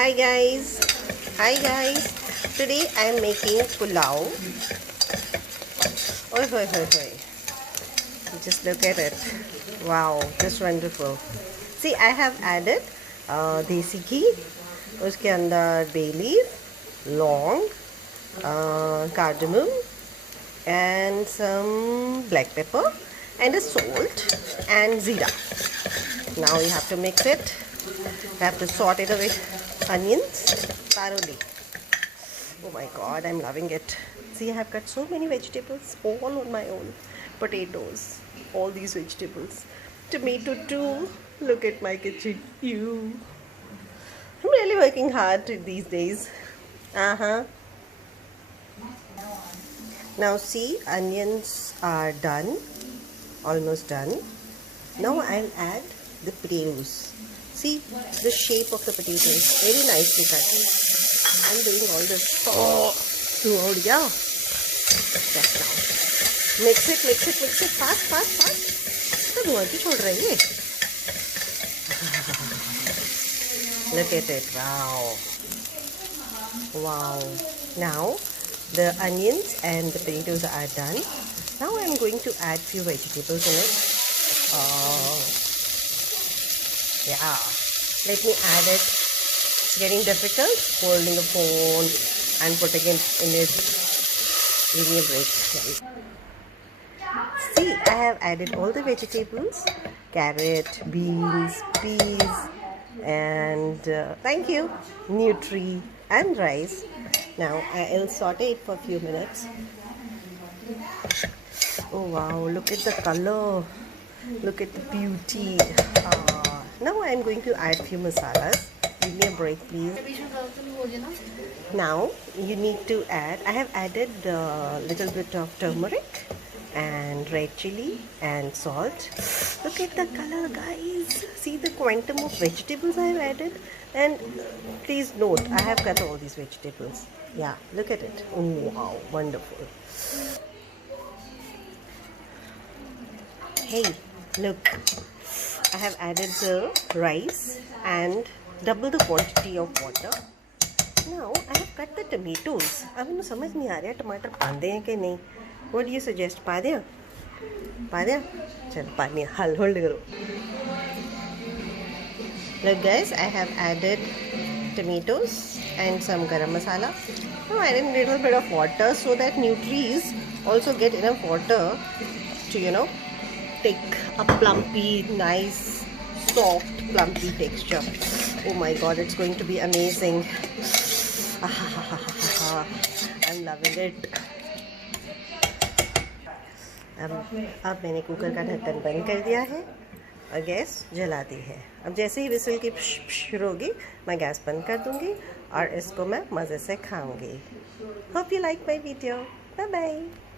Hi guys. Hi guys. Today I am making pulao. Oi hoi hoi hoi. Just look at it. Wow, just wonderful. See, I have added desi ghee. उसके अंदर bay leaf, long, cardamom, and some black pepper, and a salt and zira. Now you have to mix it. You have to saute it with onions thoroughly. Oh my god, I'm loving it. See, I have cut so many vegetables all on my own. Potatoes, all these vegetables. Tomato too. Look at my kitchen. I'm really working hard these days. Now see, onions are done. Almost done. Now I'll add the potatoes. See the shape of the potatoes, very nicely cut. I'm doing all this. Yeah. Just now. Mix it, fast. तो धुआं क्यों छोड़ रही है? Look at it, wow. Now the onions and the potatoes are done. Now I'm going to add few vegetables in it. Yeah, let me add it. It's getting difficult holding a phone and putting it in it. Give me a break. See, I have added all the vegetables: carrot, beans, peas, and thank you, nutri and rice. Now I'll saute it for a few minutes. Oh wow, look at the color. Look at the beauty. Now I am going to add few masalas. Give me a break, please. Now you need to add. I have added a little bit of turmeric and red chili and salt. Look at the color, guys. See the quantum of vegetables I have added. And please note, I have cut all these vegetables. Yeah, look at it. Oh wow, wonderful. Hey, look. I have added the rice and double the quantity of water. Now I have cut the tomatoes. अब इन्हें समझ नहीं आ रहा टमाटर पांदे हैं कि नहीं. What do you suggest? पा दिया? चलो पानी hold करो. Look guys, I have added tomatoes and some garam masala. Now I added a little bit of water so that nutries also get enough water to take a plumpy, nice, soft, plumpy texture. Oh my god, it's going to be amazing. I'm loving it. अब मैंने cooker का ढक्कन बंद कर दिया है और gas जला दी है. अब जैसे ही विसल की शुरू होगी मैं गैस बंद कर दूंगी और इसको मैं मज़े से खाऊंगी. Hope you like my video. Bye bye.